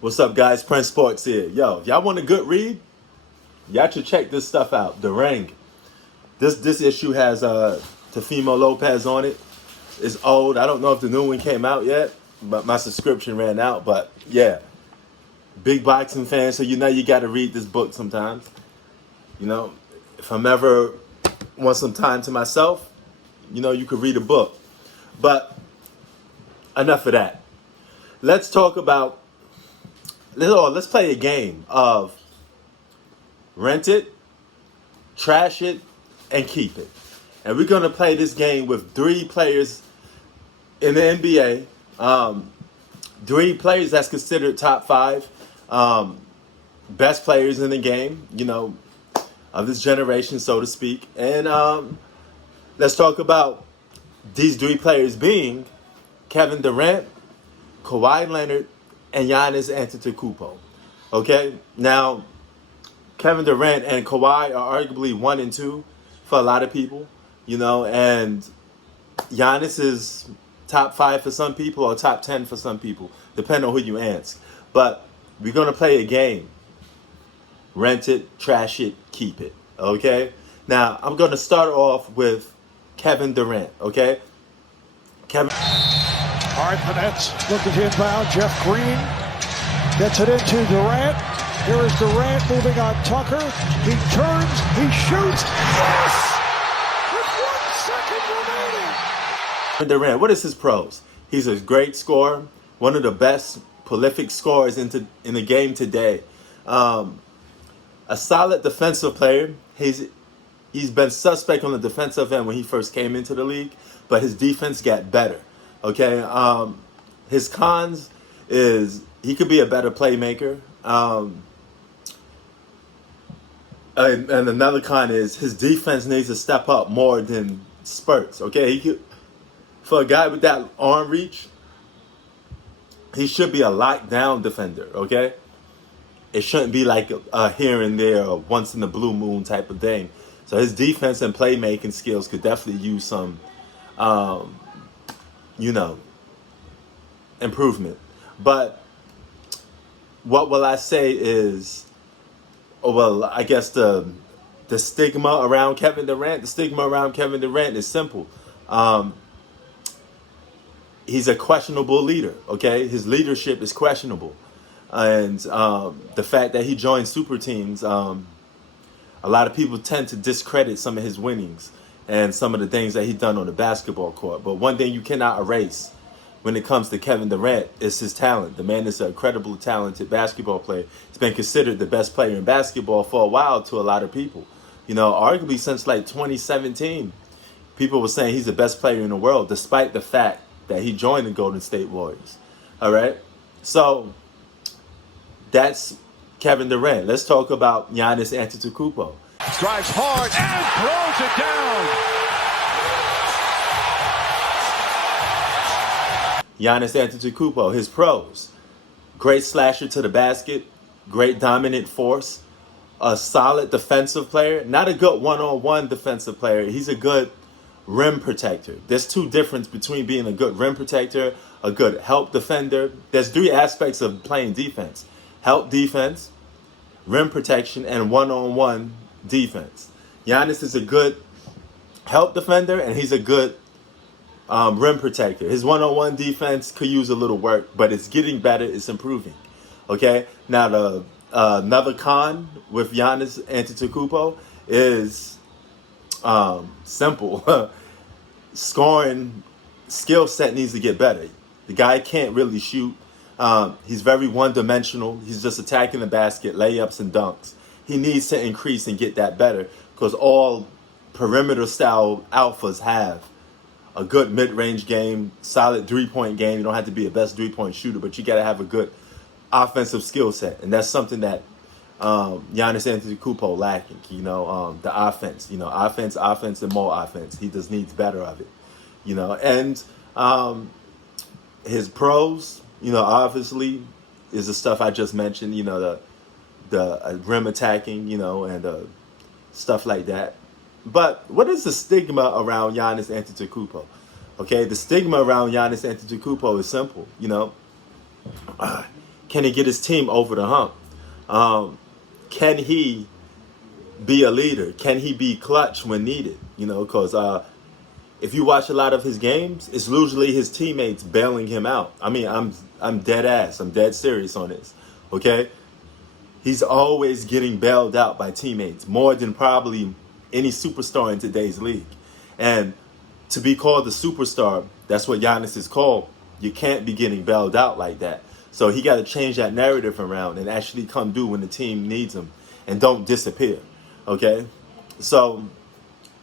What's up, guys? Prince Sports here. Yo, if y'all want a good read, y'all should check this stuff out. Durant. This issue has Tefimo Lopez on it. It's old. I don't know if the new one came out yet, but my subscription ran out. But yeah, big boxing fan, so you know you got to read this book sometimes. You know, if I'm ever want some time to myself, you know, you could read a book. But enough of that. Let's talk about. Let's play a game of rent it, trash it, and keep it. And we're going to play this game with three players in the NBA. Three players that's considered top five best players in the game, you know, of this generation, so to speak. And let's talk about these three players being Kevin Durant, Kawhi Leonard, and Giannis Antetokounmpo. Okay? Now, Kevin Durant and Kawhi are arguably 1 and 2 for a lot of people, you know, and Giannis is top 5 for some people or top 10 for some people, depending on who you ask. But we're going to play a game. Rent it, trash it, keep it. Okay? Now, I'm going to start off with Kevin Durant. Okay? Kevin. All right, the Nets looking to inbound. Jeff Green gets it into Durant. Here is Durant moving on Tucker. He turns, he shoots. Yes! With 1 second remaining. Durant, what is his pros? He's a great scorer, one of the best prolific scorers in the game today. A solid defensive player. He's been suspect on the defensive end when he first came into the league, but his defense got better. Okay, his cons is he could be a better playmaker. And another con is his defense needs to step up more than spurts. Okay, for a guy with that arm reach, he should be a lockdown defender. Okay, it shouldn't be like a here and there, or once in the blue moon type of thing. So his defense and playmaking skills could definitely use some, improvement. But what will I say is, I guess the stigma around Kevin Durant. The stigma around Kevin Durant is simple. He's a questionable leader. Okay, his leadership is questionable, and the fact that he joined super teams, a lot of people tend to discredit some of his winnings and some of the things that he's done on the basketball court. But one thing you cannot erase when it comes to Kevin Durant is his talent. The man is an incredibly talented basketball player. He's been considered the best player in basketball for a while to a lot of people. You know, arguably since like 2017, people were saying he's the best player in the world, despite the fact that he joined the Golden State Warriors. All right? So that's Kevin Durant. Let's talk about Giannis Antetokounmpo. Drives hard and throws it down. Giannis Antetokounmpo, his pros: great slasher to the basket, great dominant force, a solid defensive player, not a good one-on-one defensive player. He's a good rim protector. There's two differences between being a good rim protector, a good help defender. There's three aspects of playing defense: help defense, rim protection, and one-on-one defense. Giannis is a good help defender, and he's a good rim protector. His one-on-one defense could use a little work, but it's getting better. It's improving. Okay. Now another con with Giannis Antetokounmpo is simple. Scoring skill set needs to get better. The guy can't really shoot. He's very one-dimensional. He's just attacking the basket, layups and dunks. He needs to increase and get that better, because all perimeter-style alphas have a good mid-range game, solid three-point game. You don't have to be a best three-point shooter, but you got to have a good offensive skill set. And that's something that Giannis Antetokounmpo lacking. You know, the offense. You know, offense, and more offense. He just needs better of it. You know, and his pros, you know, obviously is the stuff I just mentioned. You know, the rim attacking, you know, and stuff like that. But what is the stigma around Giannis Antetokounmpo? Okay, the stigma around Giannis Antetokounmpo is simple. You know, can he get his team over the hump? Can he be a leader? Can he be clutch when needed? Because if you watch a lot of his games, it's usually his teammates bailing him out. I mean, I'm dead ass. I'm dead serious on this. Okay, he's always getting bailed out by teammates more than probably any superstar in today's league. And to be called the superstar, that's what Giannis is called. You can't be getting bailed out like that. So he got to change that narrative around and actually come do when the team needs him and don't disappear. Okay, so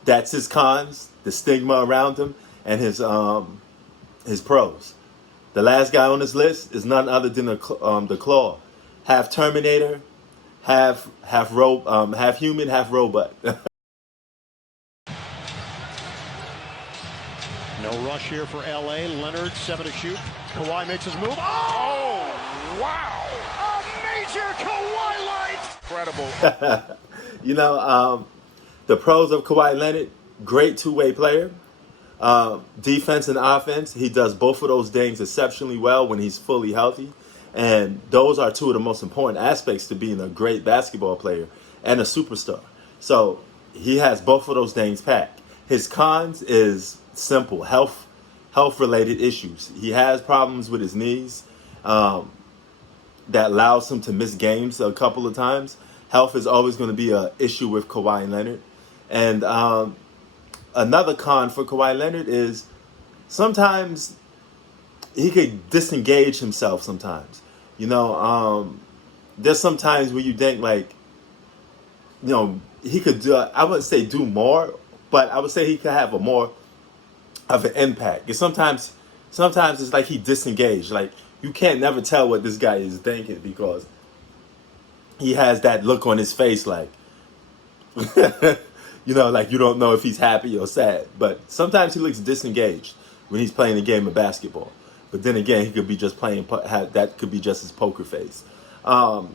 that's his cons, the stigma around him, and his pros. The last guy on this list is none other than the Claw, half Terminator, half human, half robot. No rush here for LA. Leonard, 7 to shoot. Kawhi makes his move. Oh, wow! A major Kawhi light. Incredible. The pros of Kawhi Leonard, great two-way player. Defense and offense, he does both of those things exceptionally well when he's fully healthy. And those are two of the most important aspects to being a great basketball player and a superstar. So he has both of those things packed. His cons is simple, health-related issues. He has problems with his knees that allows him to miss games a couple of times. Health is always going to be an issue with Kawhi Leonard. And another con for Kawhi Leonard is sometimes he could disengage himself sometimes. There's sometimes where you think he could do, I wouldn't say do more, but I would say he could have a more of an impact. And sometimes it's like he disengaged. Like you can't never tell what this guy is thinking because he has that look on his face like, like you don't know if he's happy or sad. But sometimes he looks disengaged when he's playing a game of basketball. But then again, he could be just that could be just his poker face. The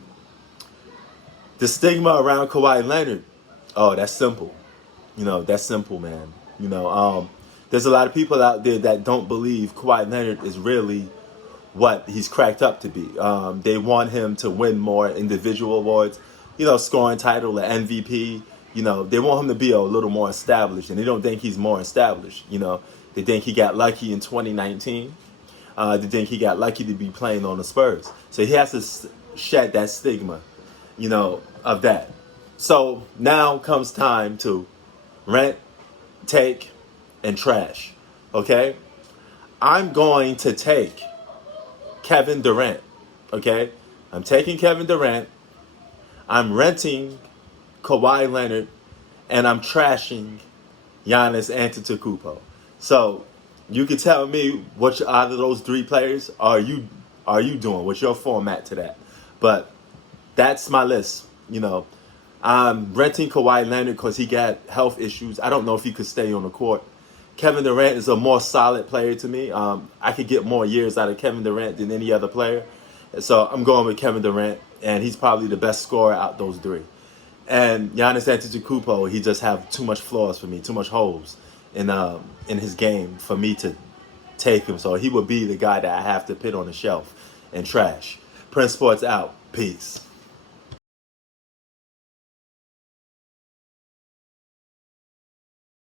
stigma around Kawhi Leonard, oh, that's simple. That's simple, man. There's a lot of people out there that don't believe Kawhi Leonard is really what he's cracked up to be. They want him to win more individual awards, scoring title, the MVP. They want him to be a little more established, and they don't think he's more established. They think he got lucky in 2019. They think he got lucky to be playing on the Spurs. So he has to shed that stigma, of that. So now comes time to rent, take, and trash. Okay? I'm going to take Kevin Durant. Okay? I'm taking Kevin Durant. I'm renting Kawhi Leonard, and I'm trashing Giannis Antetokounmpo. So you can tell me which out of those three players are you doing? What's your format to that? But that's my list. I'm renting Kawhi Leonard because he got health issues. I don't know if he could stay on the court. Kevin Durant is a more solid player to me. I could get more years out of Kevin Durant than any other player. So I'm going with Kevin Durant, and he's probably the best scorer out those three. And Giannis Antetokounmpo, he just have too much flaws for me, too much holes in his game for me to take him. So he would be the guy that I have to put on the shelf and trash. Prince Sports out. Peace.